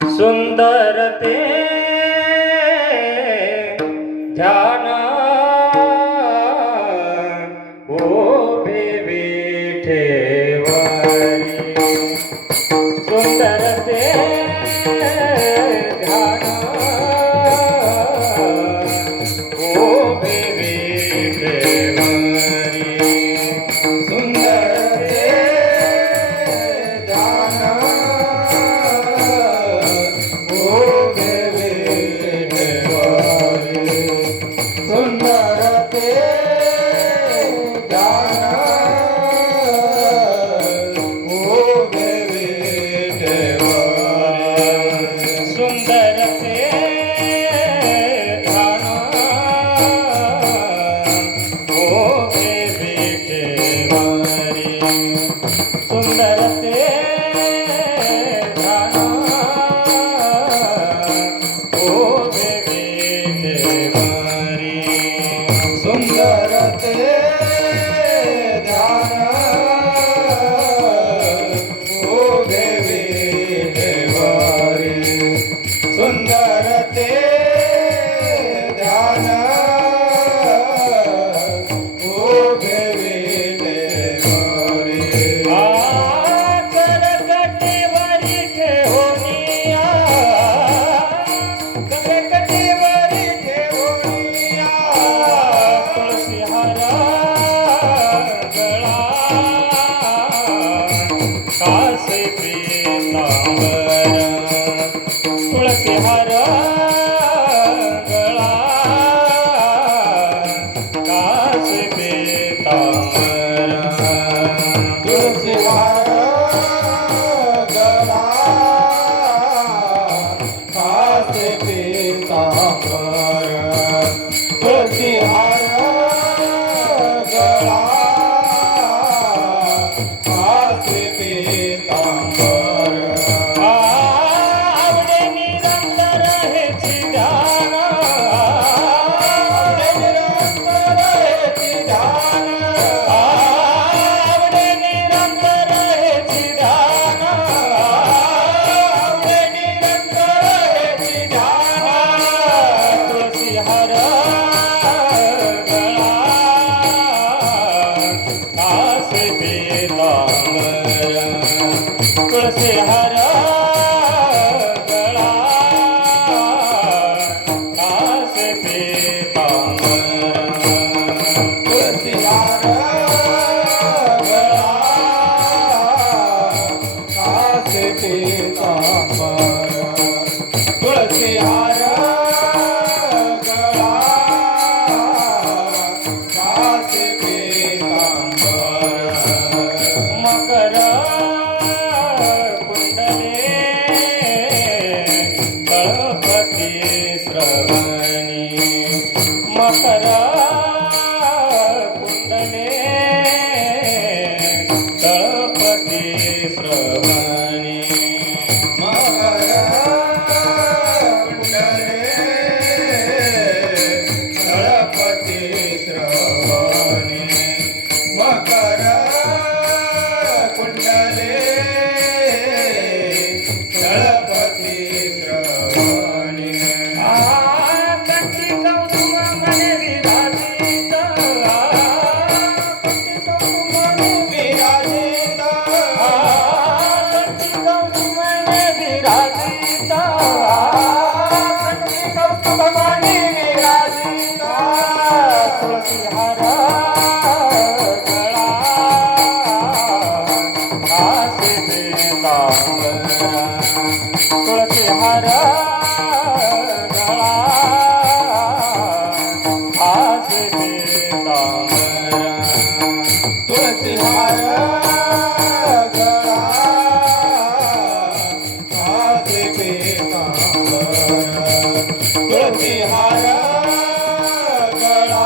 सुंदर ते ध्यान उभे विठेवरी सुंदर ते ध्यान उभे विठेवरी सुंदर ते ध्यान मकर पितांबरा तुळसी हार गळा हासी पितांबरा तुळसी हार गळा हाती पितांबर तुळसी हार गळा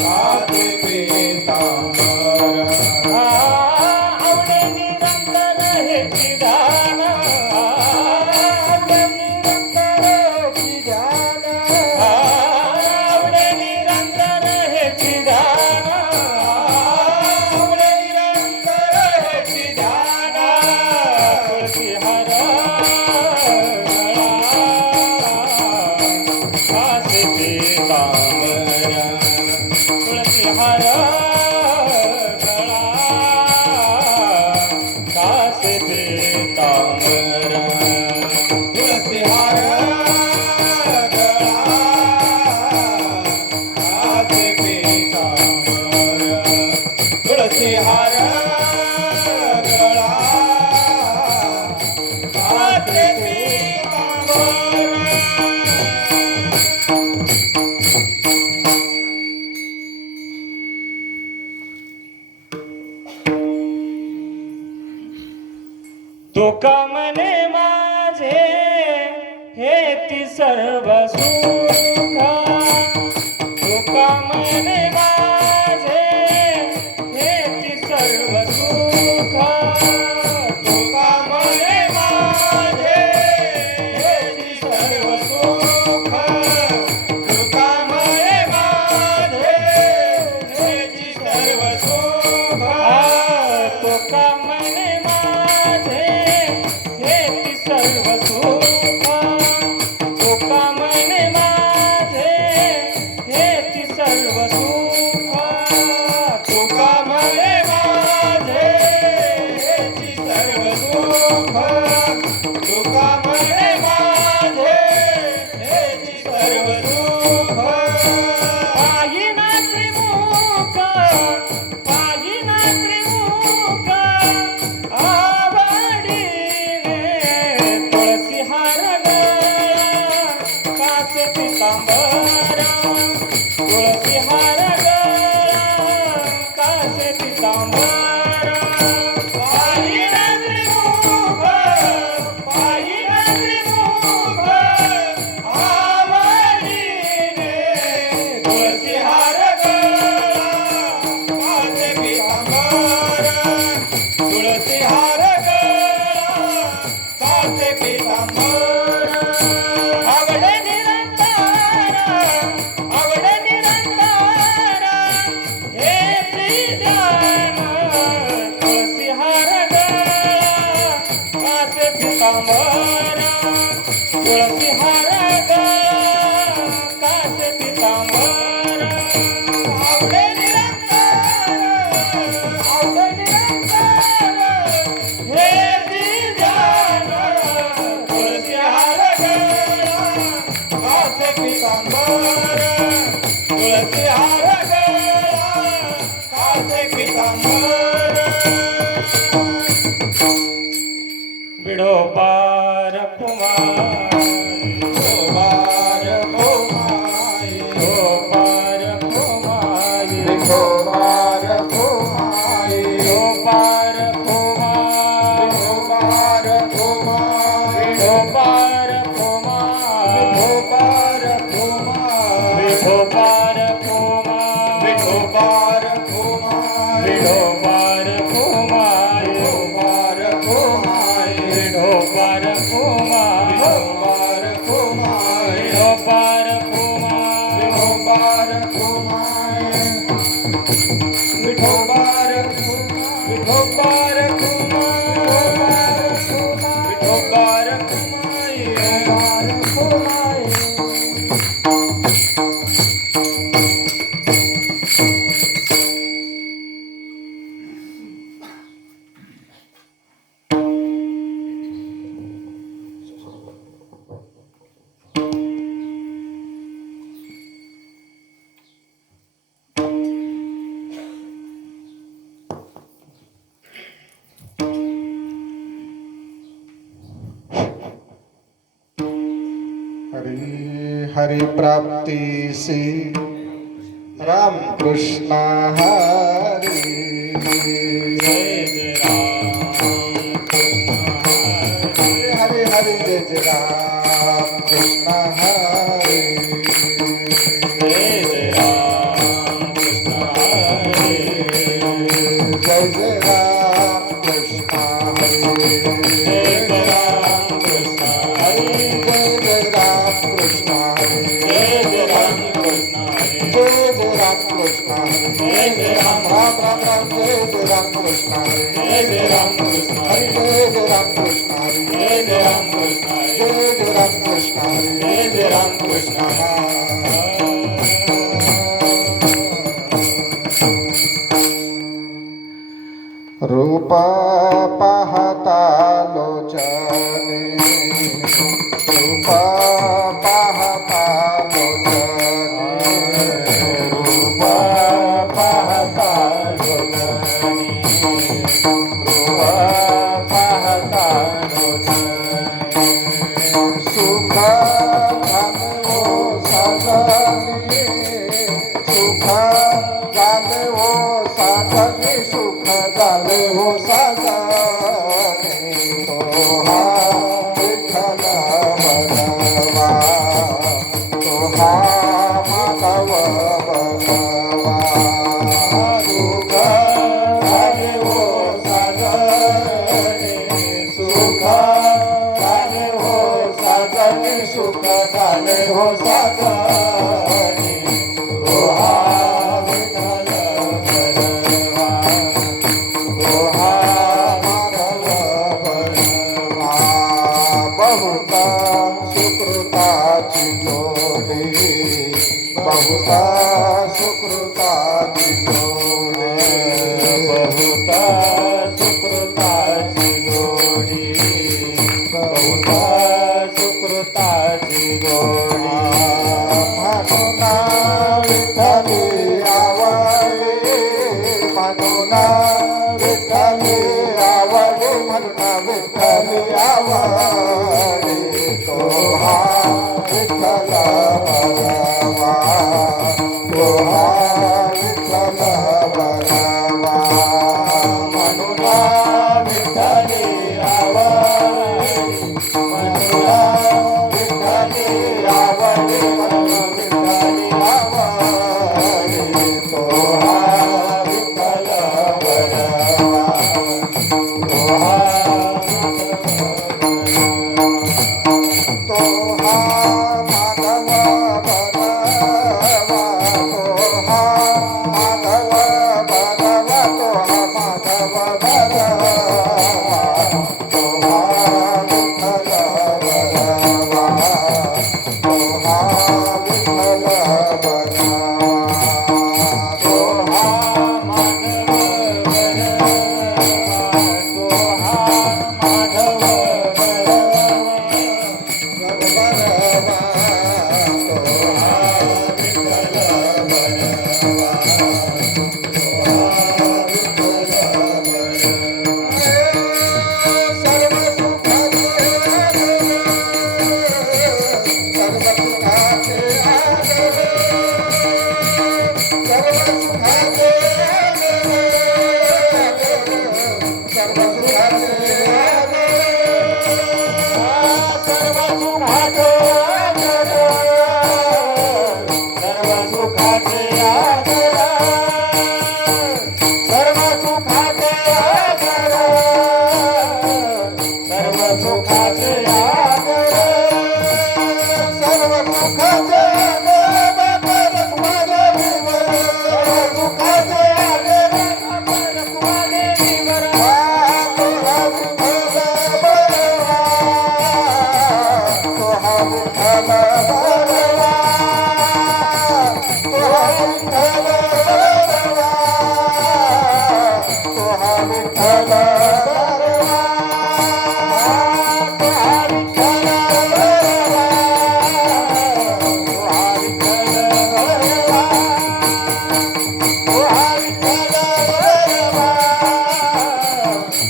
हाती पितांबर आवडे निरंतर हे ध्यान आवडे निरंतर ध्यान आवडे निरंतर हे ध्यान आवडे निरंतर हेची ध्यान तुळसी हार हासी पितांबरा तुळसी हार हासी पितांबरा तुळसी हार गळा हाती पितांबर तुळसी हार गळा हाती पितांबर तुका मने माझे हेती सर्व सुख तुका मने माझे हेती सर्व सुख तुका मने माझे हेची सर्व सुख तुका मने माझे हेची सर्व सुख तुका मने माझे हेती सर्व सुख तुका मने माझे हेती सर्व सुख तुका मने माझे हेची सर्व सुख तुका मने माझे हेची सर्व सुख पायिना त्रिमुख पायिना त्रिमुख आवडीने तुळसी हार गळा कासे पितांबरा तुळसी हार गळा कासे पितांबरा पायिना त्रिमुख पायिना त्रिमुख आवडीने तुळसी हार गळा कासे पितांबर तुळसी हार गळा कासे पितांबर आवडे निरंतर आवडे निरंतर हे ध्यान तुळसी हार गळा कासे पितांबरा तुळसी हार गळा कासे पितांबरा आवडे निरंतर आवडे निरंतर हे ध्यान तुळसी हार गळा कासे पितांबर तुळसी हार गळा कासे पितांबर विडोपार कुमार गोबार गोमाई विडोपार कुमार गोबार गोमाई विडोपार कुमार गोबार गोमाई विडोपार कुमार गोबार गोमाई विडोपार कुमार गोबार गोमाई विडोपार कुमार गोबार गोमाई विडोपार कुमार गोबार गोमाई विडोपार कुमार गोबार गोमाई विठोबार विठोबार कुमार विठोबार कुमाई हरि प्राप्तीसी राम कृष्ण हरी हरे हरे जय जय राम कृष्ण हरे जय जय राम कृष्ण हरे जय जय राम कृष्ण हरे जय जय राम कृष्ण हरे जय जय राम कृष्ण हरे जय जय राम कृष्ण हरे जय जय राम राम राम राम जय जय राम कृष्ण हरे जय जय राम कृष्ण हरे जय जय राम कृष्ण हरे जय जय राम कृष्ण हरे जय जय राम कृष्ण हरे जय जय राम कृष्ण रूप पाहता लोचने रूप पाहता लोचने रूप पाहता लोचने रूप पाहता लोचने सुख झाले हो साजनी सुख झाले हो साजनी सुख झाले हो साजनी तो हा विठ्ठल बनवा तो हा माधव बनवा सुख झाले हो साजनी सुख झाले हो साजनी सुख झाले हो साजनी तो हा विठ्ठल बनवा तो हा माधव बनवा बहुता सुकृताची जोडी बहुता सुकृताची जोडी बहुता सुकृताची जोडी बहुता सुकृताची जोडी म्हणूना विठ्ठली आवडली म्हणूना विठ्ठली आवडली म्हणूना विठ्ठली आवडली तो हा विठ्ठल बनवा तो हा विठ्ठल बनवा म्हणूना विठ्ठली आवडली म्हणूना विठ्ठली आवडली म्हणूना विठ्ठली आवडली तो हा विठ्ठल बनवा तो हा तो हा माधव बनवा तो हा माधव बनवा तो हा माधव बनवा तो हा विठ्ठल बनवा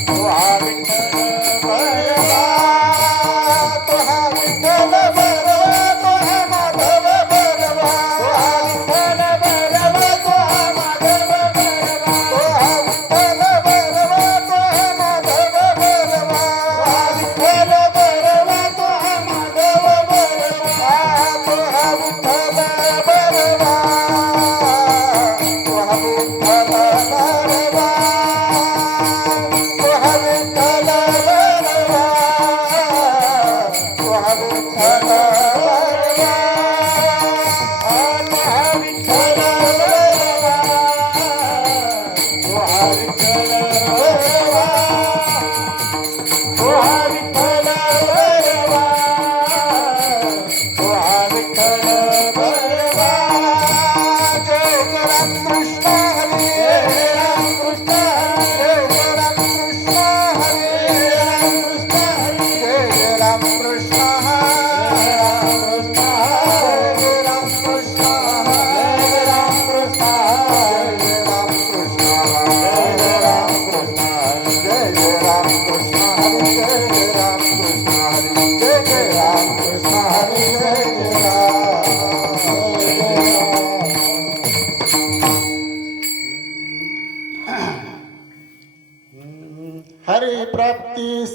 तो हा विठ्ठल बनवा तो हा माधव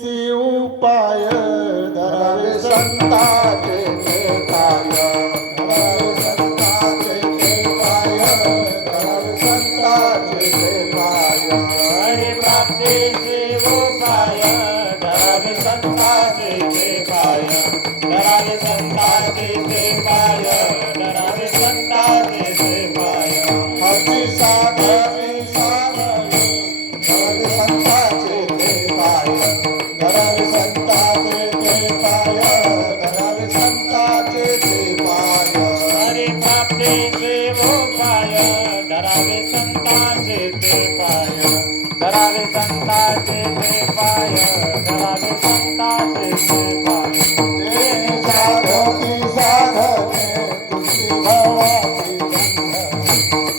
प्राप्तीसी उपाय धरावे संताचे ते पाय धरावे संताचे ते पाय धरावे संताचे ते पाय हरी प्राप्तीचे उपाय धरावे संताचे ते पाय धरावे संताचे ते पाय धरावे संताचे ते पाय हसी साधने साधने धरावे संताचे ते पाय धरावे संताचे ते पाय धरावे संताचे ते पाय हरी प्राप्तीचे उपाय धरावे संताचे ते पाय धरावे संताचे ते पाय धरावे संताचे ते पाय ते साधने साधने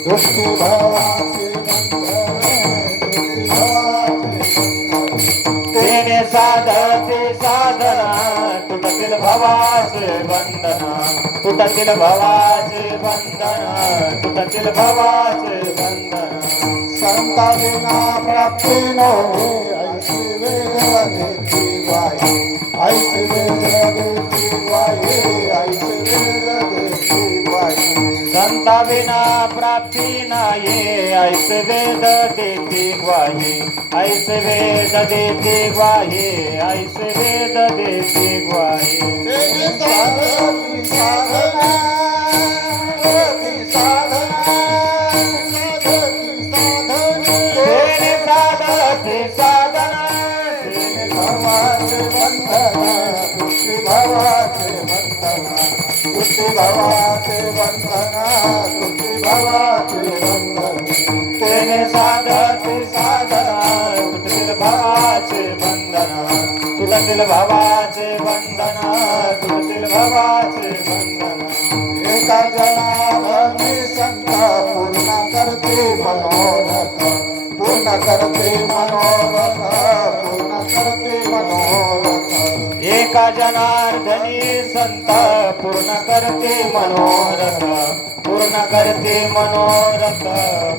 दृष्टी भावाची बंधने दृष्टी भावाची तेने साधते साधना तुटतील भवाचे बंधना तुटतील भवाचे बंधना तुटतील भवाचे बंधना संता विना प्राप्ती नव्हे ऐसी वेद देती वाई ऐसी वेद देती वाई ऐसी वेद देती वाई संता विना प्राप्ती नाही ऐसे वेद देती ग्वाही ऐसे वेद देती ग्वाही ऐसे वेद देती ग्वाही तेने साधती साधना ती साधना साधती साधने तेने साधते साधना तेने भावाचे बंधना दृष्टी भावाचे बंधना दृष्टी भावाचे बंधना दृष्टी भावाचे बंधना तेने साधते साधना तुटतील भावाचे बंधना तुटतील भावाचे बंधना तुटतील भावाचे बंधना एका जनाभनी संता पूर्ण करते मनोरथ पूर्ण करते मनोरथ पूर्ण करते मनोरथ एका जनार्दनी संत पूर्ण करते मनोरथ पूर्ण करते मनोरथ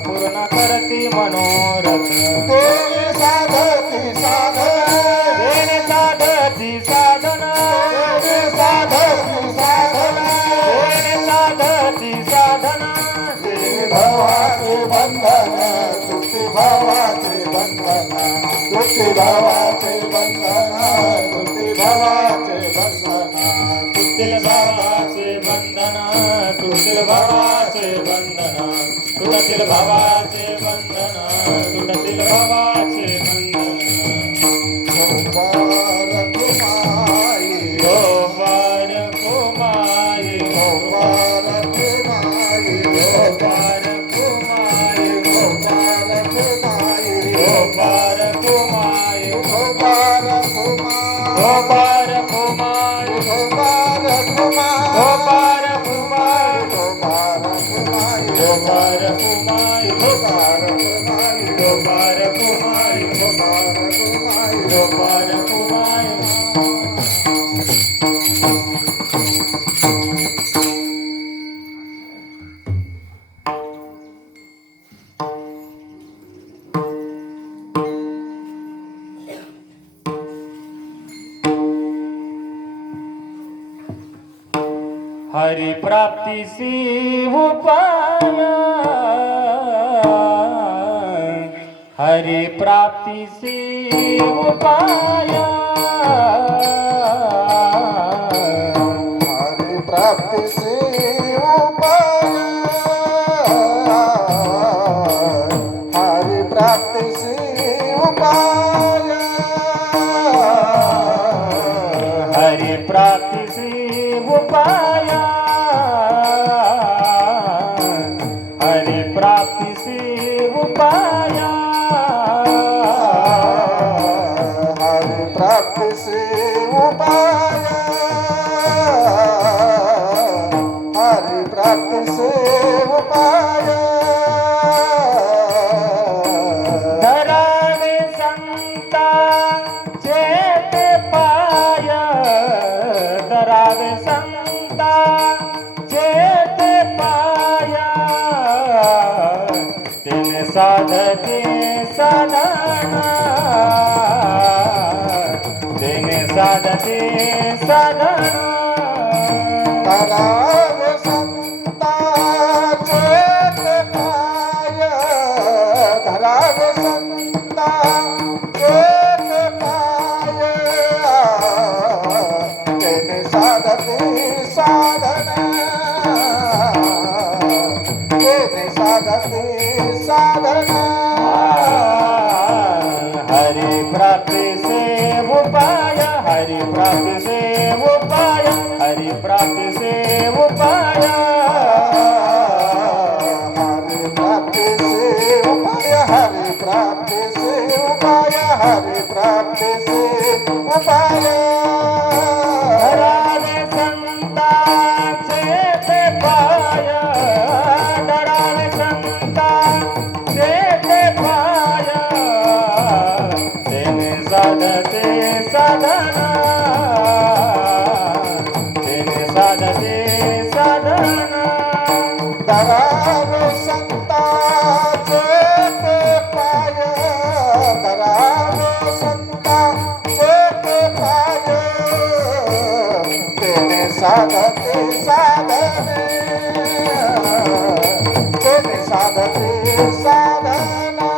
पूर्ण करते मनोरथ तेने साधती साधना तेने साधती साधना तेने साधती साधना तेने साधती साधना तेने भावाचे बंधना तुझे भावाचे बंधना तुझे भावाचे बंधना तुझे भावाचे बंधना तुटतील भावाचे बंधना तुटतील भावाचे बंधना तुटतील भावाचे बंधना तुटतील भावाचे बंधना गोपाल कुमारी गोपाल कुमारी गोपाल कुमारी गोपाल कुमारी गोपाल कुमारी गोपाल कुमारी गोपाल कुमारी गोपाल कुमारी गोपाल कुमारी गोपाल कुमारी गोपाल कुमारी गोपाल कुमारी गोपाल कुमारी गोपाल कुमारी गोपाल कुमारी गोपाल कुमारी हरि प्राप्ति से उपाय हरि प्राप्ति से उपाय हरि प्राप्ति से उपाय हरि प्राप्ति से उपाय हरि प्राप्ति से उपाय हरि प्राप्ति से उपाय हरि प्राप्ति से उपाय हरि प्राप्ति से उपाय धरावे संता चेत पाय धरावे संता चेत पाय तिने साधके साधना साधते साधना धराव संताचे पाय धराव संताचे पाय तेने साधते साधना तेने साधते साधना हरि प्राप्ति से उपाय हरि प्राप्ति से उपाय हरि प्राप्ति से उपाय हरि प्राप्ति से उपाय हरि प्राप्ति से उपाय हरि प्राप्ति से उपाय धरावे संताचे ते पाय धरावे संताचे ते पाय तेने साधते साधना तेने साधते साधना धराव संताचे पाय धराव संताचे पाय तेने साधते साधने तेने साधते साधना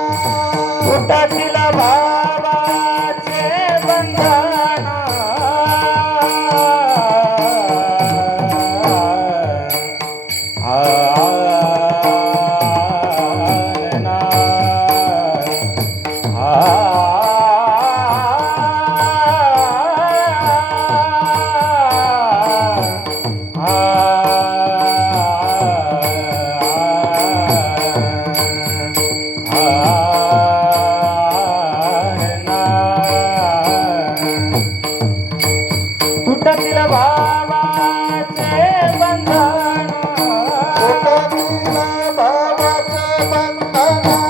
कुटातील भावाचे बंधन तुटतील भावाचे बंधन तुटतील भावाचे बंधन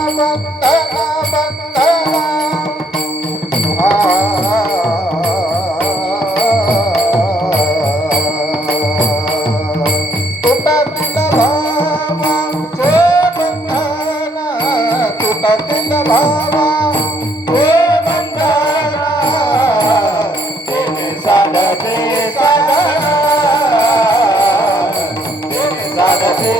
तुटतील भावाचे बंधन तुटतील भावाचे बंधन तेने साधते साधना तेने साधते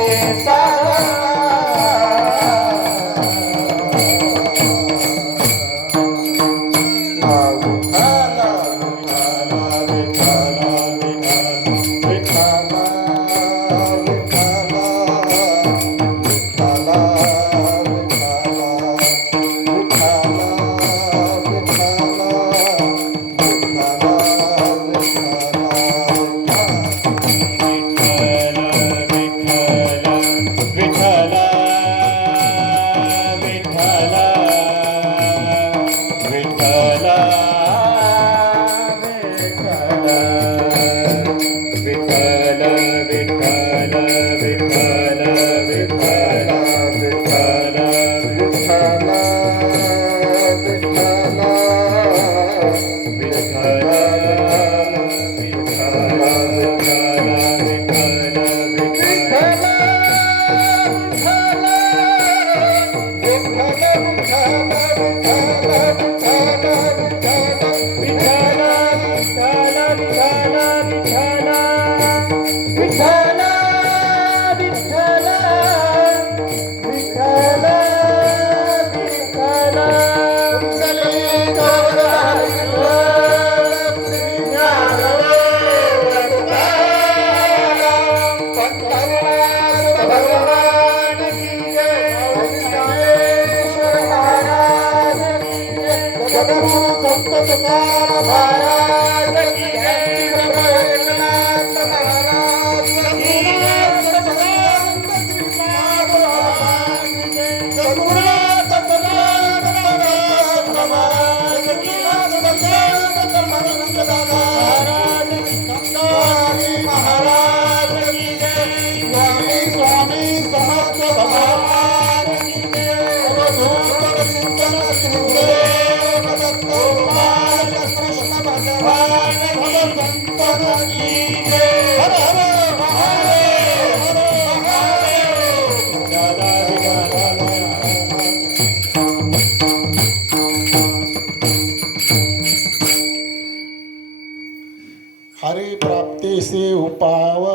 हरिप्राप्तीसी उपाव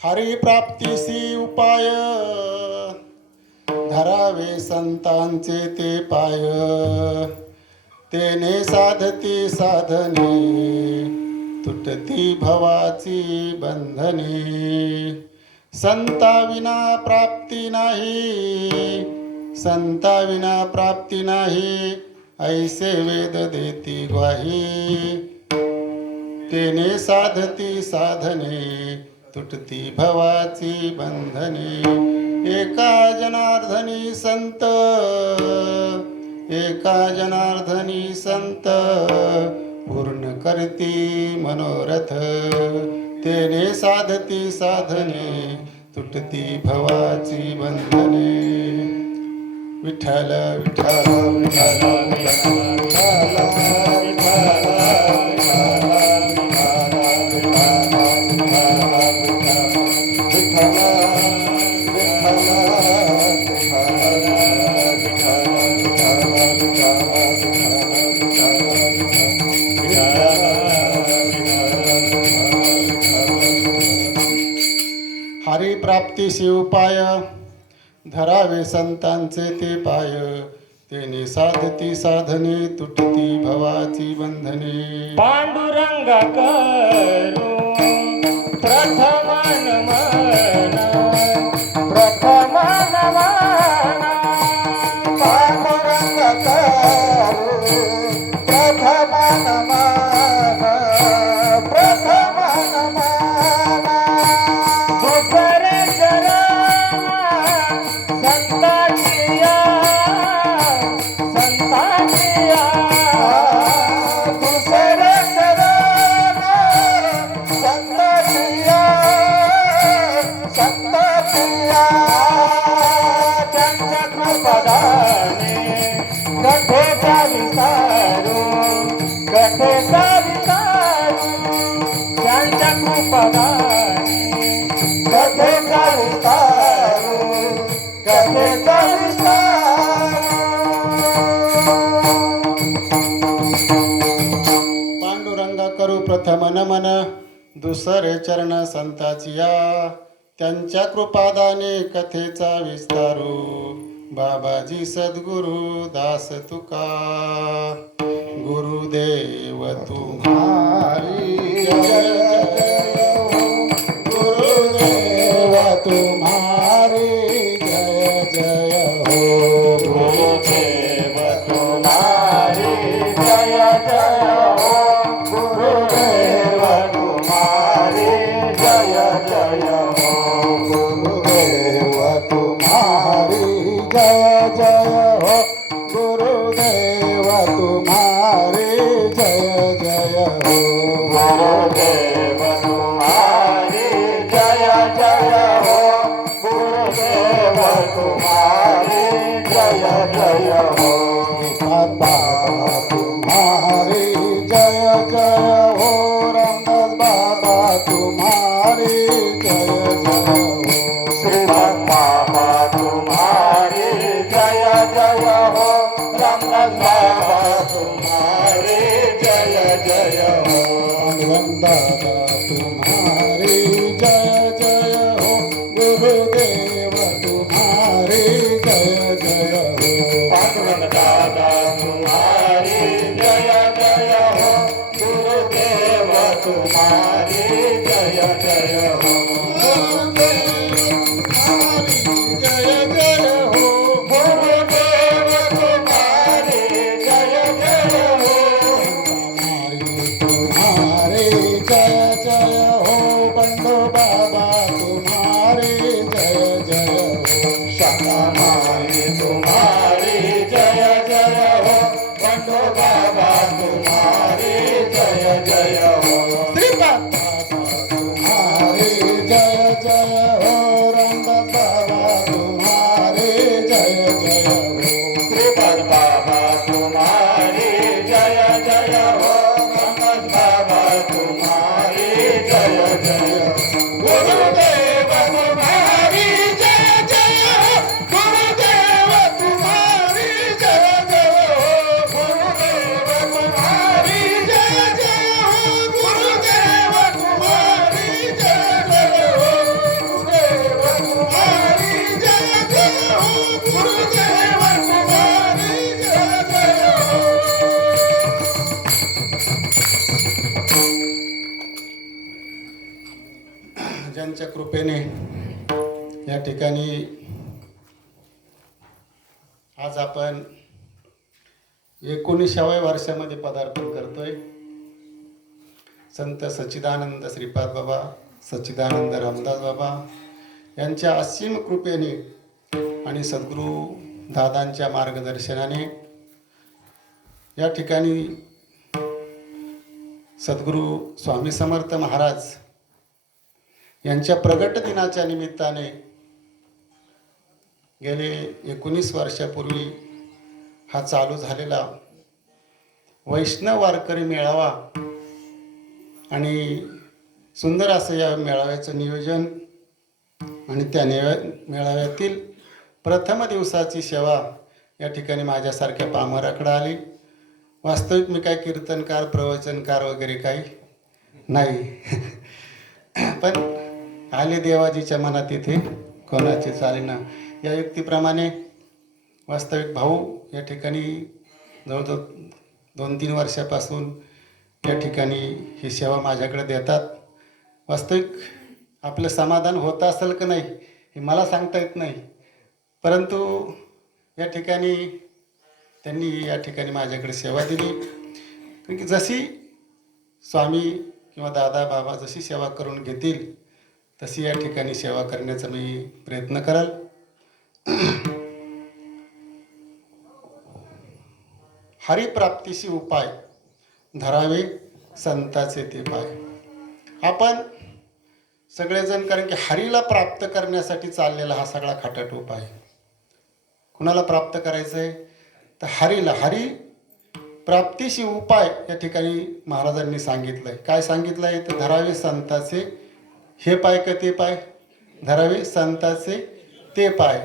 हरिप्राप्तीसी उपाय धरावे संतांचे ते पाय तेने साधती साधने तुटती भवाची बंधने संता विना प्राप्ती नाही संता विना प्राप्ती नाही ऐसे वेद देती ग्वाही तेने साधती साधने तुटती भवाची बंधने एका जनार्दनी संत एका जनार्दनी संत पूर्ण करती मनोरथ तेने साधती साधने तुटती भवाची बंधने विठ्ठल विठ्ठल विठ्ठल हरिप्राप्तीसी उपाय धरावे संतांचे ते पाय तेने साधती साधने तुटती भवाची बंधने पांडुरंग करू प्रथम नमन प्रथम नमन पांडुरंग करू प्रथम नमन प्रथम नमन दुसरे चरण संतांचिया संतांचिया दुसरे शरण संतप्रिया संतप्रिया त्यांच्या कृपदाने कथेचा विस्तारू कथेचा विस्तारू त्यांच्या कृपदाने कथेचा विस्तारू कथेचा विस्तारू पांडुरंगा करू प्रथम नमन दुसरे चरण संताचिया त्यांच्या कृपादाने कथेचा विस्तारू बाबाजी सद्गुरु दास तुका गुरुदेव तुम्हारी जय जय हो गुरुदेव तुम्हारी जय जय हो गुरुदेव तुम्हारी जय जय हो गुरुदेव तुम्हारी जय जय हो गुरुदेव तुम्हारी जय जय हो गुरुदेव तुम्हारी जय जय हो गुरुदेव तुम्हारी जय जय हो गुरुदेव तुम्हारी जय जय हो बाबा तुम्हारी जय जय हो रामदास बाबा तुम्हारी जय जय हो श्रीमद बाबा तुम्हारी जय जय हो रामदास बाबा तुम्हारी जय जय हो दादा तुम्हारी जय जय हो गुरुदेव तुम्हारी जय जय हो पांडुरंग दादा तुम्हारी जय जय हो गुरुदेव तुम्हारी जय जय हो जय जय हो गुरुदेव तुम्हारी जय जय हो तुम्हारे जय जय हो बंधु बाबा तुम्हारे जय जय हो शाकामाई तुम्हारी जय जय हो बंधु बाबा तुम्हारी जय जय हो श्रीपाद महाराजांच्या कृपेने या ठिकाणी आज आपण 19व्या वर्षामध्ये पदार्पण करतोय. संत सच्चिदानंद श्रीपाद बाबा, सच्चिदानंद रामदास बाबा यांच्या असीम कृपेने आणि सद्गुरू दादांच्या मार्गदर्शनाने या ठिकाणी सद्गुरू स्वामी समर्थ महाराज यांच्या प्रगट दिनाच्या निमित्ताने गेले 19 वर्षापूर्वी हा चालू झालेला वैष्णव वारकरी मेळावा आणि सुंदर असं या मेळाव्याचं नियोजन आणि त्या मेळाव्यातील प्रथम दिवसाची सेवा या ठिकाणी माझ्यासारख्या पामराकडे आली. वास्तविक मी काय कीर्तनकार प्रवचनकार वगैरे काही नाही, पण आले देवाजीच्या मनात इथे कोणाचे चालेना या युक्तीप्रमाणे वास्तविक भाऊ या ठिकाणी जवळजवळ 2-3 वर्षापासून या ठिकाणी ही सेवा माझ्याकडे देतात. वास्तविक आपलं समाधान होत असेल की नाही हे मला सांगता येत नाही, परंतु या ठिकाणी त्यांनी या ठिकाणी माझ्याकडे सेवा दिली. कारण की जशी स्वामी किंवा दादा बाबा जशी सेवा करून घेतील तशी या ठिकाणी सेवा करण्याचा मी प्रयत्न कराल. हरिप्राप्तीशी उपाय धरावे संताचे ते पाय. आपण सगळेजण, कारण की हरीला प्राप्त करण्यासाठी चाललेला हा सगळा खाटाट उपाय. कुणाला प्राप्त करायचं आहे तर हरीला. हरी प्राप्तीशी उपाय या ठिकाणी महाराजांनी सांगितलंय. काय सांगितलंय तर धरावे संताचे हे पाय का ते पाय, धरावे संताचे ते पाय.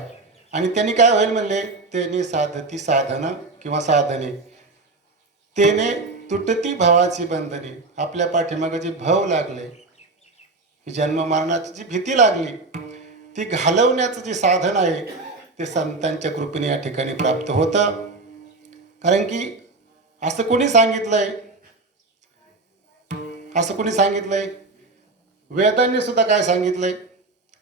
आणि त्यांनी काय होईल म्हणले, तेने साधती साधनं किंवा साधने, तेने तुटती भवाची बंधने. आपल्या पाठीमागे जी भव लागले, जन्म मरणाची जी भीती लागली, ती घालवण्याचं जे साधन आहे ते संतांच्या कृपेने या ठिकाणी प्राप्त होतं. कारण की असं कोणी सांगितलंय, असं कोणी सांगितलंय, वेदांनी सुद्धा काय सांगितलंय,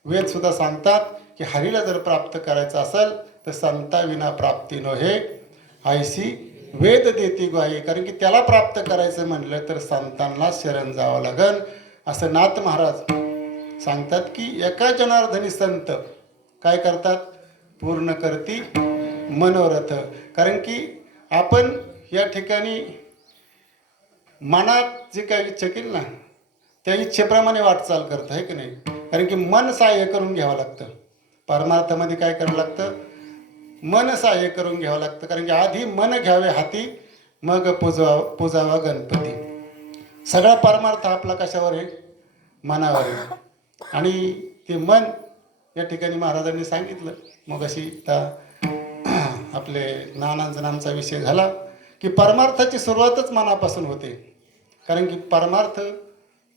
वेद सुद्धा सांगतात की हरीला जर प्राप्त करायचं असेल तर संता विना प्राप्ती नव्हे, ऐशी वेद देती ग्वाही. कारण की त्याला प्राप्त करायचं म्हणलं तर संतांना शरण जावं लागन. असं नाथ महाराज सांगतात की एका जनार्दनी संत काय करतात, पूर्ण करती मनोरथ. कारण की आपण या ठिकाणी मनात जे काही इच्छा केली ना त्या इच्छेप्रमाणे वाटचाल करत आहे की नाही. कारण की मन सहाय्य करून घ्यावं लागतं. परमार्थामध्ये काय करावं लागतं, मन सहाय्य करून घ्यावं लागतं. कारण की आधी मन घ्यावे हाती, मग पूजावा गणपती. सगळा परमार्थ आपला कशावर आहे, मनावर आहे. आणि ते मन या ठिकाणी महाराजांनी सांगितलं. मग अशी आपले नानांचा नामचा विषय झाला की परमार्थाची सुरुवातच मनापासून होते. कारण की परमार्थ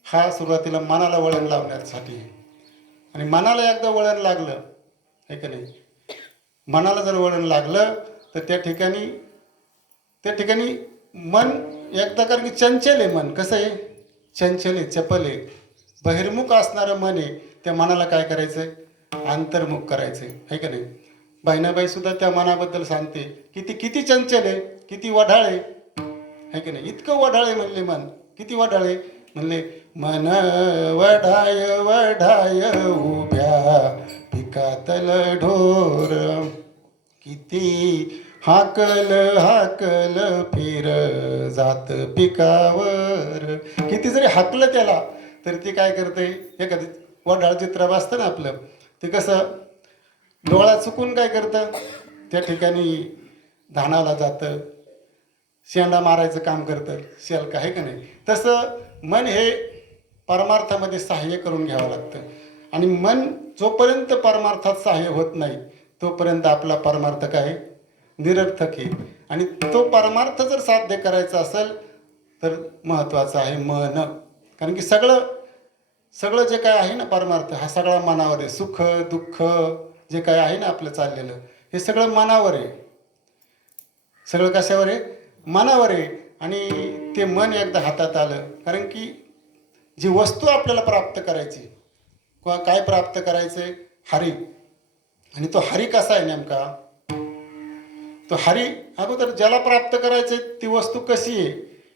हा सुरुवातीला मनाला वळण लावण्यासाठी आहे. आणि मनाला एकदा वळण लागलं आहे का नाही, मनाला जर वळण लागलं तर त्या ठिकाणी मन एकदा, कारण की चंचल आहे मन. कसं आहे, चंचल आहे, चपल आहे, बहिर्मुख असणारं मन आहे. त्या मनाला काय करायचं आहे, अंतर्मुख करायचं आहे का नाही. बहिणाबाई सुद्धा त्या मनाबद्दल सांगते की ती किती चंचल आहे, किती वढाळ आहे की नाही. इतकं वढाळ आहे म्हणले मन, किती वढाळ आहे म्हणले, मन वढाय वढाय उभ्या पिकातल ढोर, किती हाकल हाकल फिर जात पिकावर. किती जरी हाकलं त्याला तर ते काय करते, एखादी वढाळ चित्र असतं ना आपलं, ते कसं डोळा चुकून काय करतं, त्या ठिकाणी धानाला जातं, शेंडा मारायचं काम करतं, शेलका आहे का नाही. तसं मन हे परमार्थामध्ये सहाय्य करून घ्यावं लागतं. आणि मन जोपर्यंत परमार्थात सहाय्य होत नाही तोपर्यंत आपला परमार्थ काय निरर्थक आहे. आणि तो परमार्थ जर साध्य करायचा असेल तर महत्त्वाचं आहे मन. कारण की सगळं जे काय आहे ना परमार्थ, हा सगळा मनावर आहे. सुख दुःख जे काय आहे ना आपलं चाललेलं, हे सगळं मनावर आहे. सगळं कशावर आहे, मनावर आहे. आणि ते मन एकदा हातात आलं, कारण की जी वस्तू आपल्याला प्राप्त करायची काय प्राप्त करायचंय? हरी. आणि तो हरी कसा आहे नेमका? तो हरी अगोदर ज्याला प्राप्त करायचंय ती वस्तू कशी आहे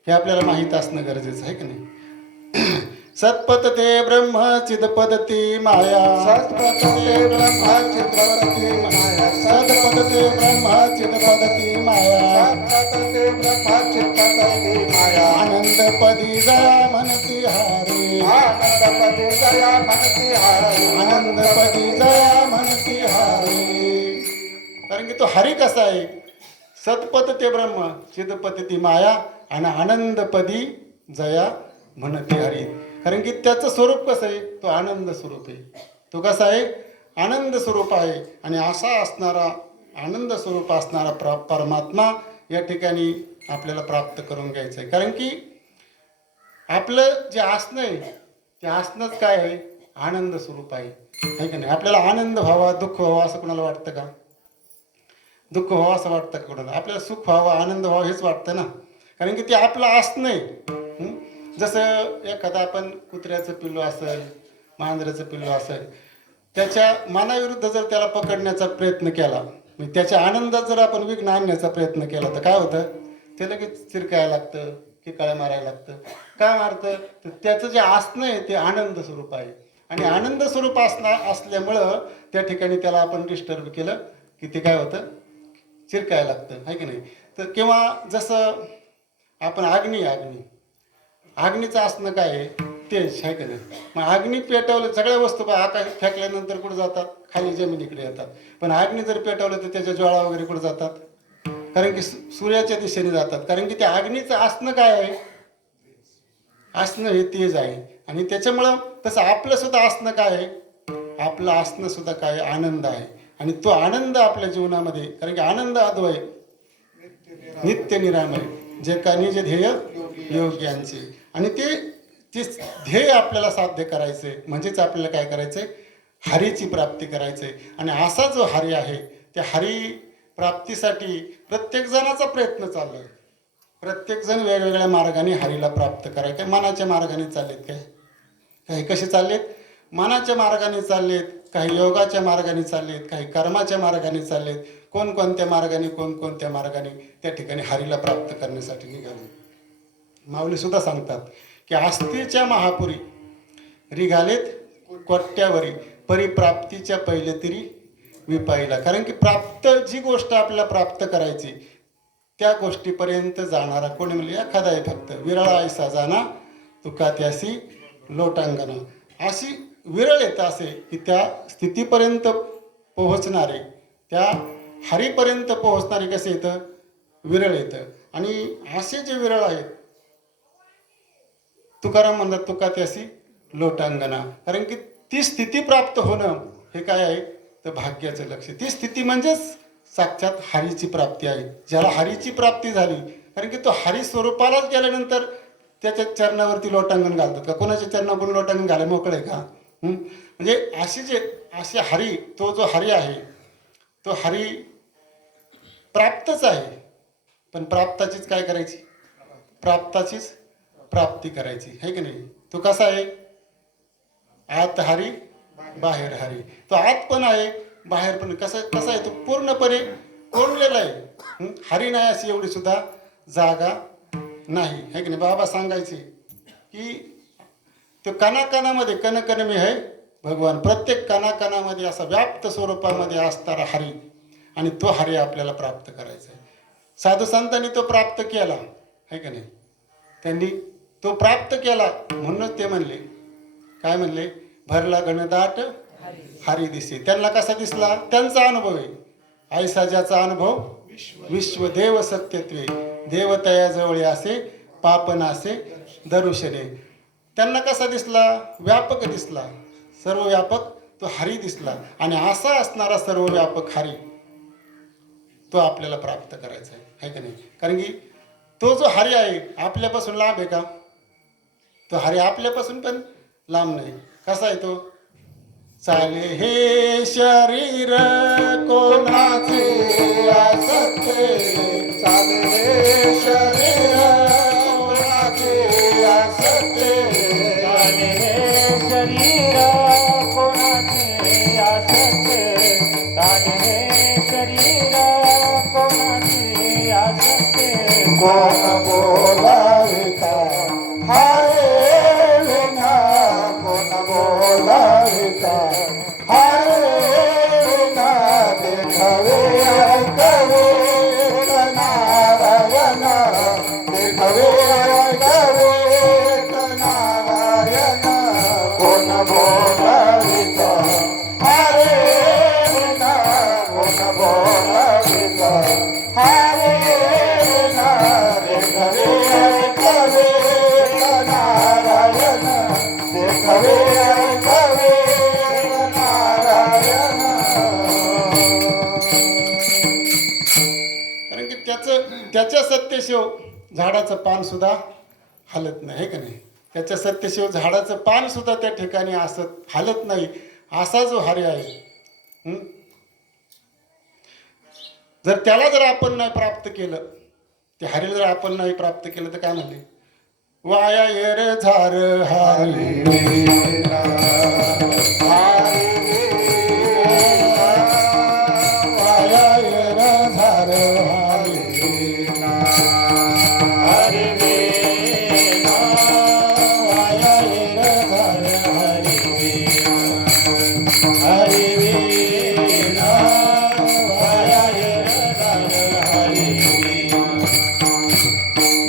हे आपल्याला माहीत असणं गरजेचं आहे की नाही? सत्पदते ब्रह्म चिदपदती माया, सत्पदते ब्रह्म चिदपदती माया, सत्पदते ब्रह्म चिदपदती माया, सत्पदते ब्रह्म चिदपदती माया, आनंदपदी जया म्हणती हारे, आनंदपदी जया म्हणती हारे, आनंदपदी जया म्हणती हारे. कारण की तो हरी कसा आहे? सत्पदते ब्रह्म चिदपदती माया आणि आनंदपदी जया म्हणते हरी. कारण की त्याचं स्वरूप कसं आहे? तो आनंद स्वरूप आहे. तो कसा आहे? आनंद स्वरूप आहे. आणि असा असणारा आनंद स्वरूप असणारा परमात्मा या ठिकाणी आपल्याला प्राप्त करून घ्यायचं आहे. कारण की आपलं जे आसनं आहे ते आसनंच काय आहे? आनंद स्वरूप आहे की नाही? आपल्याला आनंद व्हावा, दुःख व्हावा असं कोणाला वाटतं का? दुःख व्हावं असं वाटतं का कोणाला? आपल्याला सुख व्हावं, आनंद व्हावा हेच वाटतं ना. कारण की ते आपलं आसनं आहे. जसं एखादा आपण कुत्र्याचं पिल्लू असेल, मांजराचं पिल्लू असेल, त्याच्या मनाविरुद्ध जर त्याला पकडण्याचा प्रयत्न केला, म्हणजे त्याच्या आनंदात जर आपण विघ्न आणण्याचा प्रयत्न केला तर काय होतं? ते लगेच चिरकायला लागतं, किकाळ्या मारायला लागतं. काय मारतं? तर त्याचं जे आसनं आहे ते आनंद स्वरूप आहे. आणि आनंद स्वरूप असल्यामुळं त्या ठिकाणी त्याला आपण डिस्टर्ब केलं की ते काय होतं? चिरकायला लागतं, आहे की नाही? तर किंवा जसं आपण अग्नीचं असणं काय आहे? तेज, आहे का नाही? मग अग्नी पेटवलं, सगळ्या वस्तू आकाश फेकल्यानंतर कुठं जातात? खाली जमिनीकडे येतात. पण अग्नी जर पेटवलं तर त्याच्या ज्वाळा वगैरे कुठं जातात? कारण की सूर्याच्या दिशेने जातात. कारण की त्या अग्नीचं असणं काय आहे? असणं हे तेज आहे. आणि त्याच्यामुळं तसं आपलं सुद्धा असणं काय आहे? आपलं असणं सुद्धा काय? आनंद आहे. आणि तो आनंद आपल्या जीवनामध्ये, कारण की आनंद अद्वय नित्य निरामय, जे का निज ध्येय योग्यांचे. आणि ते ध्येय आपल्याला साध्य करायचे म्हणजेच आपल्याला काय करायचंय? हरीची प्राप्ती करायचंय. आणि असा जो हरी आहे त्या हरी प्राप्तीसाठी प्रत्येक जणाचा प्रयत्न चालू आहे. प्रत्येक जण वेगवेगळ्या मार्गाने हरीला प्राप्त करायचं. मनाच्या मार्गाने चाललेत, काही कसे चाललेत? मनाच्या मार्गाने चाललेत, काही योगाच्या मार्गाने चाललेत, काही कर्माच्या मार्गाने चाललेत, कोणकोणत्या मार्गाने कोणकोणत्या मार्गाने त्या ठिकाणी हरीला प्राप्त करण्यासाठी निघाले. माऊली सुद्धा सांगतात की आस्तीच्या महापुरी रिघालेत कोट्यावरी, परिप्राप्तीच्या पहिले तरी विपाईला. कारण की जी गोष्ट आपल्याला प्राप्त करायची त्या गोष्टीपर्यंत जाणारा कोणी म्हणजे एखादा आहे फक्त. विरळा ऐसा जाना तुका त्यासी लोटांगणा. अशी विरळ येतं असे की त्या स्थितीपर्यंत पोहोचणारे, त्या हरीपर्यंत पोहोचणारे कसे येतं? विरळ येतं. आणि असे जे विरळ आहेत, तुकाराम म्हणतात तुका त्यासी लोटांगणा. कारण की ती स्थिती प्राप्त होणं हे काय आहे? तर भाग्याचं लक्ष. ती स्थिती म्हणजेच साक्षात हरीची प्राप्ती आहे. ज्याला हरीची प्राप्ती झाली, कारण की तो हरी स्वरूपालाच गेल्यानंतर त्याच्या चरणावरती लोटांगण घालतात का? कोणाच्या चरणाकडून लोटांगण घालायला मोकळे का? म्हणजे असे हरी, तो जो हरी आहे तो हरी प्राप्तच आहे. पण प्राप्ताचीच काय करायची? प्राप्ताचीच प्राप्ती करायची, आहे की नाही? तो कसा आहे? आत हरी बाहेर हरी. तो आत पण आहे, बाहेर पण. कसा आहे? तो पूर्णपणे कोंडलेला आहे. हरी नाही अशी एवढी सुद्धा जागा नाही, आहे की नाही? बाबा सांगायचे की तो कणाकणामध्ये कणकण मी आहे भगवान. प्रत्येक कणाकणामध्ये असा व्याप्त स्वरूपामध्ये असणारा हरी, आणि तो हरी आपल्याला प्राप्त करायचा आहे. साधू संतांनी तो प्राप्त केला, आहे का नाही? त्यांनी तो प्राप्त केला म्हणूनच ते म्हणले, काय म्हणले? भरला गणदाट हरी दिसे. त्यांना कसा दिसला? त्यांचा अनुभव आहे. ऐसा ज्याचा अनुभव विश्वदेव सत्यत्वे, देवतयाजवळ असे पापनासे दरुशने. त्यांना कसा दिसला? व्यापक दिसला, सर्व व्यापक तो हरी दिसला. आणि असा असणारा सर्व व्यापक हरी तो आपल्याला प्राप्त करायचा आहे का नाही? कारण की तो जो हरी आहे आपल्यापासून लांब आहे का? तो हरी आपल्यापासून पण लांब नाही. कसा आहे तो? चाले हे शरीर कोणाचे असते, चाले हे शरीर कोणाचे असते, चाले हे शरीर कोण बोलाविता हाय विना कोण बोलाविता हाय विना देखावे ऐकावे नारायण देखावे ऐकावे नारायण कोण बोलाविता हाय विना कोण बोलाविता हाय विना देखावे ऐकावे नारायण देखावे ऐकावे नारायण. कारण की त्याच्या सत्यशिव झाडाचं पान सुद्धा हलत नाही है का नाही. त्याच्या सत्यशिव झाडाचं पान सुद्धा त्या ठिकाणी असत हलत नाही असा जो हरी आहे. जर त्याला जर आपण नाही प्राप्त केलं ते हरीला जर आपण नाही प्राप्त केलं तर काय म्हणले वाया येर झार हरी वाया येर झार हरी वाया येर झार हरी वाया येर झार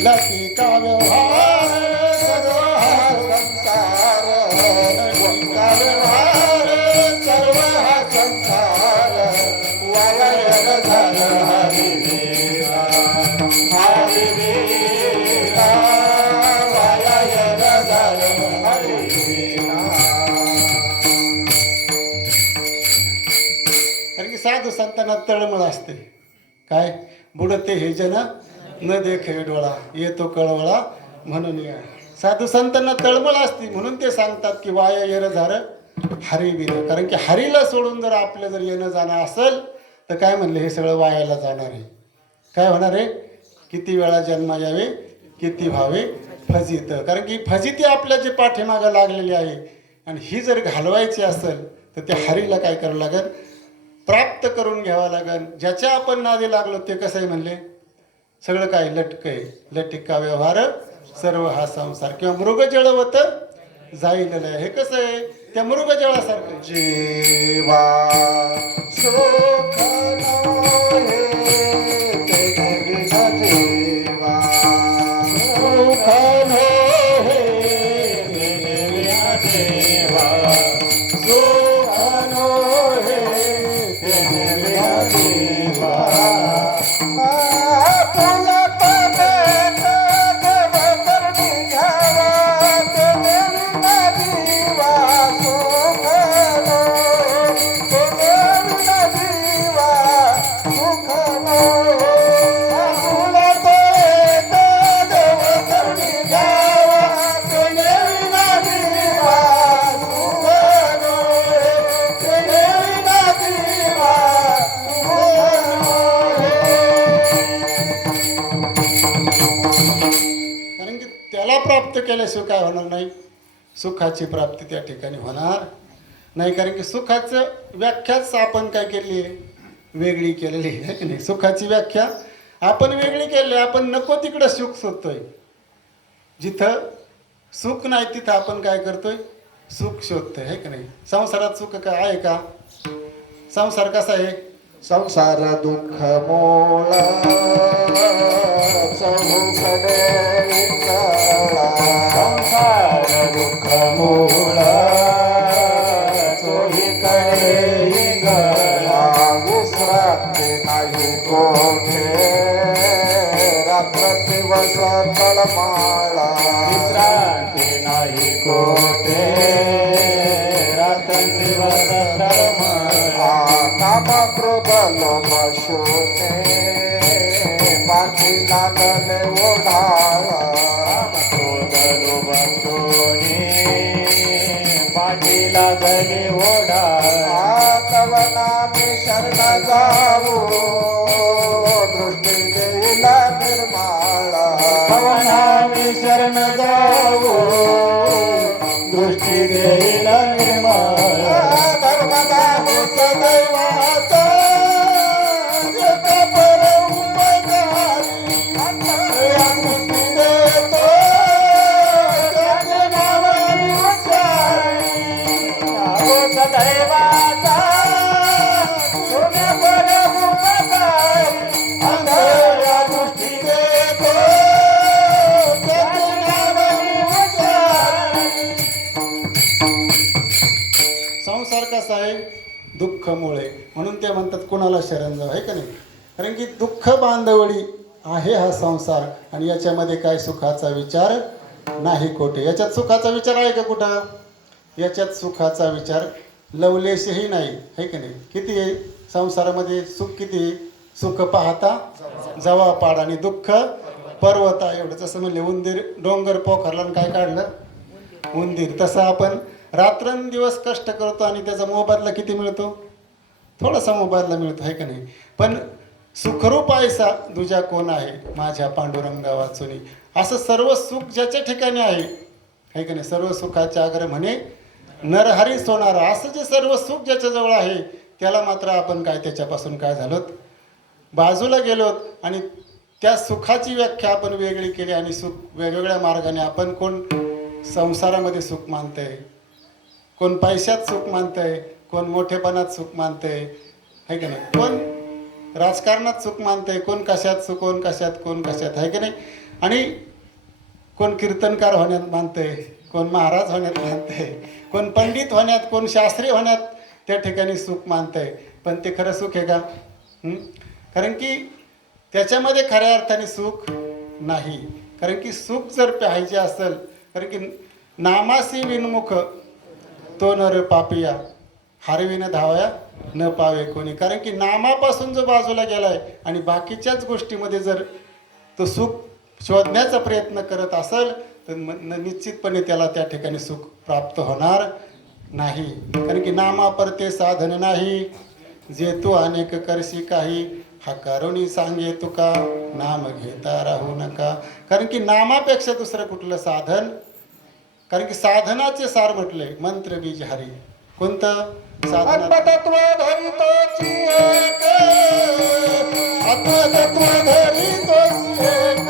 लकी का व्यवहार सर्व हा संसार का व्यवहार सर्व हा संसार वाया येर झार हरी हरी वाया येर झार हरी. कारण की साधू संतांना तळमळ असते काय बुडते हे जन न देखे डोळा येतो कळवळा म्हणून या. साधू संतांना तळमळ असते म्हणून ते सांगतात की वाया येर झार हरी बिन. कारण की हरीला सोडून जर आपलं जर येणं जाणं असेल तर काय म्हणले हे सगळं वायाला जाणार आहे. काय होणार आहे किती वेळा जन्म यावे किती व्हावे फजित. कारण की फजिती आपल्या जे पाठीमागं लागलेली आहे आणि ही जर घालवायची असेल तर त्या हरीला काय करावं लागेल प्राप्त करून घ्यावं लागेल. ज्याच्या आपण नादी लागलो ते कसं आहे म्हणले सगळं काय लटक आहे लटिका व्यवहार सर्व हा संसार किंवा मृगजळवत जाईल. हे कसं आहे त्या मृगजळासारखं जीवा सुख नोहे तेने बिना जीवा सुख नोहे तेने बिना जीवा सुख नोहे तेने बिना जीवा. प्राप्त केल्याशिवाय काय होणार नाही सुखाची प्राप्ती त्या ठिकाणी होणार नाही. कारण की सुखाचं व्याख्याच आपण काय केली आहे वेगळी केलेली आहे की नाही. सुखाची व्याख्या आपण वेगळी केली. आपण नको तिकडं सुख शोधतोय. जिथं सुख नाही तिथं आपण काय करतोय सुख शोधतोय है की नाही. संसारात सुख काय आहे का. संसार कसा आहे संसार दुःख मोळा चहूकडे संसार दुःख मोळा चोहीकडे गळा. विश्रांती नाही कोठे रात्र दिवस तळमाळा. विश्रांती नाही कोठे रात्र दिवस तळमाळा. काम क्रोध लोभ शोधे पाठी लागले ओढाळा. क्रोध लोभ शोधे पाठी लागले ओढाळा. तव नामी शरण जाऊ दृष्टी देईल निर्माळा. तव नामी शरण जाऊ दृष्टी देईल निर्माळा. धर्मदानी सदैवाचा येत परउपकारी. दुःखमुळे. म्हणून ते म्हणतात कुणाला शरण जावं, आहे का नाही? कारण की दुःख बांधवडी आहे हा संसार आणि याच्यामध्ये काय सुखाचा विचार नाही कोठे. याच्यात सुखाचा विचार आहे का कुठं? याच्यात सुखाचा विचार लवलेशही नाही, आहे की नाही? किती आहे संसारामध्ये सुख? किती आहे? सुख पाहता जवा पाड आणि दुःख पर्वता एवढं. जसं म्हणले उंदीर डोंगर पोखरला आणि काय काढलं? उंदीर. तसं आपण रात्रंदिवस कष्ट करतो आणि त्याचा मोबदला किती मिळतो? थोडासा मोबदला मिळतो, आहे का नाही? पण सुखरूप ऐसा तुझ्या कोण आहे माझ्या पांडुरंगा वाचुनी. असं सर्व सुख ज्याच्या ठिकाणी आहे का नाही? सर्व सुखाचे आग्रह म्हणे नरहरी सोनारा. असं जे सर्व सुख ज्याच्याजवळ आहे त्याला मात्र आपण काय त्याच्यापासून काय झालोत? बाजूला गेलोत. आणि त्या सुखाची व्याख्या आपण वेगळी केली आणि सुख वेगवेगळ्या मार्गाने आपण कोण संसारामध्ये सुख मानतंय, कोण पैशात सुख मानतंय, कोण मोठेपणात सुख मानतंय, आहे का नाही? कोण राजकारणात सुख मानतंय, कोण कशात सुख, कोण कशात, आहे की नाही? आणि कोण कीर्तनकार होण्यात मानतंय, कोण महाराज होण्यात मानतंय, कोण पंडित होण्यात, कोण शास्त्री होण्यात त्या ठिकाणी सुख मानतंय. पण ते खरं सुख आहे का? कारण की त्याच्यामध्ये खऱ्या अर्थाने सुख नाही. कारण की सुख जर पाहिजे असेल, कारण की नामासी विनमुख तो नर पापिया हरविन धावया न पावे कोणी. कारण की नामापासून जो बाजूला गेलाय आणि बाकीच्याच गोष्टीमध्ये जर तो सुख शोधण्याचा प्रयत्न करत असेल तर निश्चितपणे त्याला त्या ठिकाणी सुख प्राप्त होणार नाही. कारण की नामापरते साधन नाही, जे तू अनेक करशी काही, हा करुणी सांगे तुका नाम घेता राहू नका. कारण की नामापेक्षा दुसरं कुठलं साधन? कारण की साधनाचे सार म्हटले मंत्र बीज हरी. कोणतं साधन? आत्मतत्व धरितोची एक, आत्मतत्व धरितोची एक,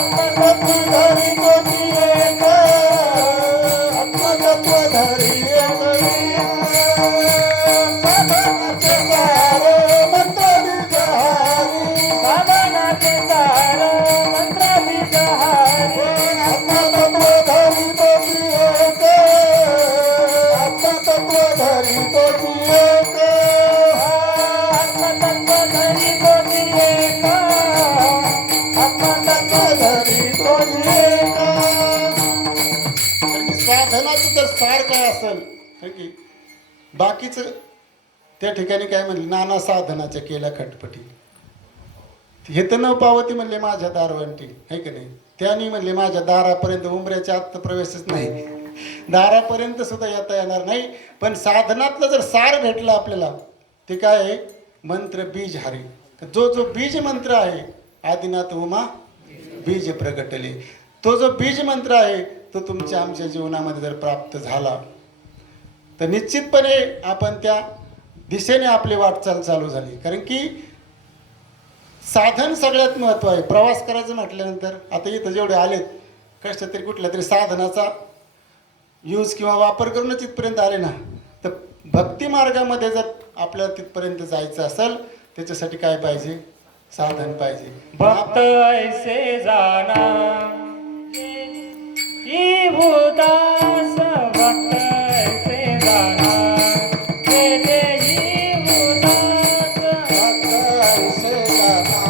आत्मतत्व धरितोची एक, आत्मतत्व धरि एक. साधनाचे सार मंत्र बीज हरी, साधनाचे सार मंत्र बीज हरी. आत्मतत्व धरितोची एक, आत्मतत्व धरितोची एक, आत्मतत्व धरितोची एक, आत्मतत्व धरितोची एक. कारण की साधनाचं जर सार काय असेल, कारण की बाकीचं त्या ठिकाणी काय म्हणले नाना साधनाच्या केल्या खटपटी, हे तर न पावती म्हणले माझ्या दारवंटी, आहे की नाही? त्यांनी म्हणले माझ्या दारापर्यंत उंबऱ्याच्या आत प्रवेशच नाही, दारापर्यंत सुद्धा येता येणार नाही. पण साधनातलं जर सार भेटलं आपल्याला ते काय आहे? मंत्र बीज हरी. जो जो बीज मंत्र आहे आदिनाथ उमा बीज प्रगटले, तो जो बीज मंत्र आहे तो तुमच्या आमच्या जीवनामध्ये जर प्राप्त झाला तर निश्चितपणे आपण त्या दिशेने आपली वाटचाल चालू झाली. कारण की साधन सगळ्यात महत्त्व आहे. प्रवास करायचं म्हटल्यानंतर आता इथं जेवढे आलेत कशा तरी कुठल्या तरी साधनाचा यूज किंवा वापर करूनच इथपर्यंत आले ना, तर भक्ती मार्गामध्ये जर आपल्याला तिथपर्यंत जायचं असेल त्याच्यासाठी काय पाहिजे? साधन पाहिजे. भक्त ऐसे जाना ही उदास, भक्त ऐसे जाना हे देही उदास. भक्त ऐसे जाना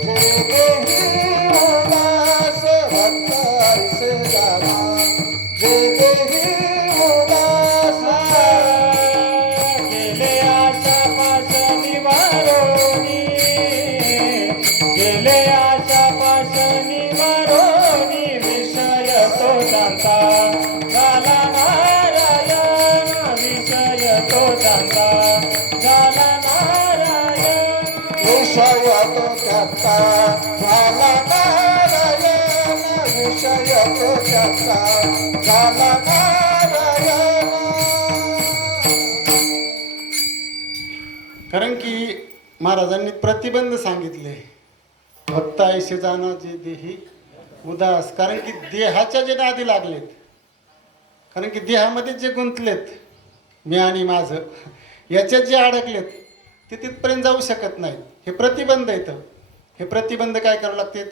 जे देही उदास, भक्त ऐसे जाना जे देही उदास. गेले आशापाश निवारोनी, गेले आशापाश निवारोनी, विषय तो शांता झाला नारायण, विषय तो शांता झाला नारायण. विषय तो त्याचा झाला नारायण, विषय तो त्याचा झाला नारायण. कारण की महाराजांनी प्रतिबंध सांगितले, भक्त ऐसे जाणं जे देही उदास. कारण की देहाच्या जे नादी लागलेत, कारण की देहामध्ये जे गुंतलेत मी आणि माझं, याच्यात जे अडकलेत ते तिथपर्यंत जाऊ शकत नाहीत. हे प्रतिबंध येतं. हे प्रतिबंध काय करावं लागतात?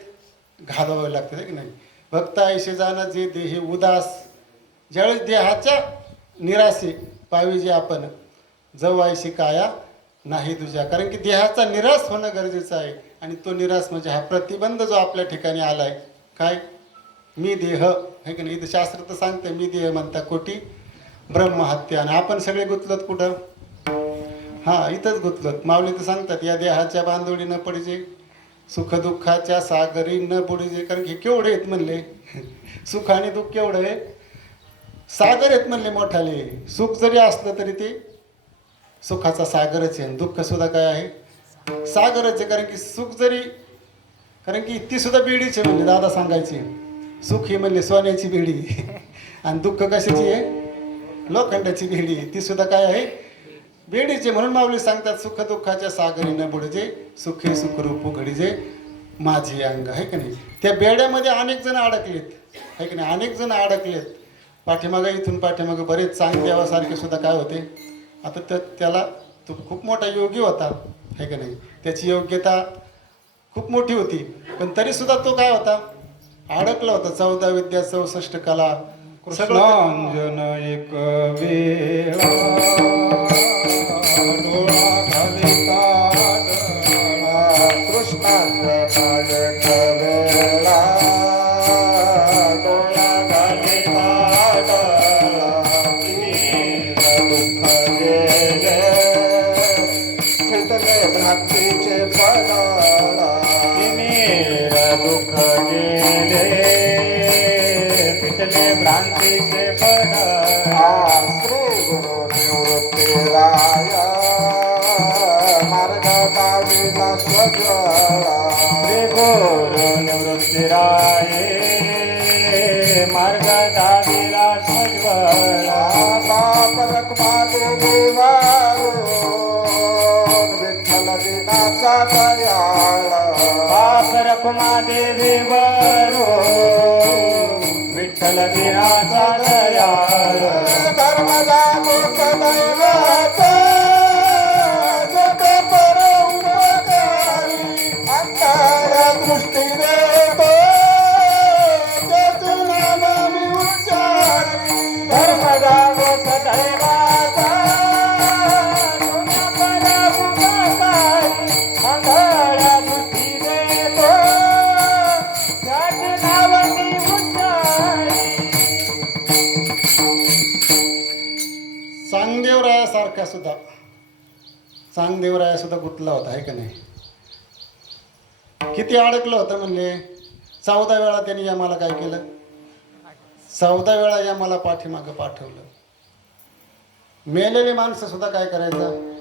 घालवावे लागतात, की नाही? भक्त ऐसे जाणं जे देही उदास. ज्यावेळेस देहाच्या निराशे पाहिजे आपण जवायशी काया नाही तुझ्या. कारण की देहाचा निराश होणं गरजेचं आहे. आणि तो निराश म्हणजे हा प्रतिबंध जो आपल्या ठिकाणी आलाय. काय? मी देह आहे की नाही. इथं शास्त्र तर सांगते मी देह म्हणता कोटी ब्रह्महत्या. आणि आपण सगळे गुंतलोत कुठं? हां, इथंच गुंतलोत. माऊली तर सांगतात या देहाच्या बांधोडी न पडजे, सुखदुःखाच्या सागरी न बुडजे. कारण की केवढे आहेत म्हणले सुख आणि दुःख केवढं आहे? सागर आहेत म्हणले मोठाले. सुख जरी असलं तरी ते सुखाचा सागरच आहे. दुःख सुद्धा काय आहे? सागरच आहे. कारण की सुख जरी, कारण की ती सुद्धा बेडीच आहे म्हणले दादा सांगायची. सुख ही म्हणले सोन्याची बेडी आणि दुःख कशाची आहे? लोखंडाची बेडी. ती सुद्धा काय आहे? बेडीचे. म्हणून माऊली सांगतात सुख दुःखाच्या सागरी न बुडजे, सुखे सुखरूप घडीजे माझे अंग. आहे की नाही. त्या बेड्यामध्ये अनेक जण अडकलेत. आहे की नाही. अनेक जण अडकलेत. पाठीमागं इथून पाठीमागं बरेच चांगदेवासारखे सुद्धा काय होते. आता त्याला तो खूप मोठा योगी होता. आहे की नाही. त्याची योग्यता खूप मोठी होती. पण तरी सुद्धा तो काय होता? अडकला होता. 14 विद्या 64 कला कृष्णांजन एक वेळा डोळा घालिता डळा. कृष्णांजन एक वेळा डोळा घालिता डळा. दुःख गेले फिटले भ्रांतीचे पडाळा. दुःख गेले पिटले भ्रांतीचे पडा. श्री गुरु निवृत्तीराया मार्ग दाविला स्वज्वला. श्री गुरु निवृत्तीराये मार्ग दाविला सज्वला. बाप रखमा देवारो विठ्ठल दिनाचा दयाळा. बाप रखुमा देवी वरो विठ्ठल दिनाचा दयाळ. धर्मदा लोक दैवाचा जग पर उपकारी. अंधारा दृष्टी देतो त्याचे नाम मी उच्चारी. धर्मदा लोक दैवाचा अंधारा दृष्टी देतो त्याचे नाव मी उच्चारी. चांगदेवरायासारखा सुद्धा चांगदेवराया सुद्धा गुंतला होता. आहे का नाही. किती अडकलं होतं म्हणले. 14 वेळा त्यांनी यमाला काय केलं? 14 वेळा यमाला पाठीमागं पाठवलं. मेलेली माणसं सुद्धा काय करायचं?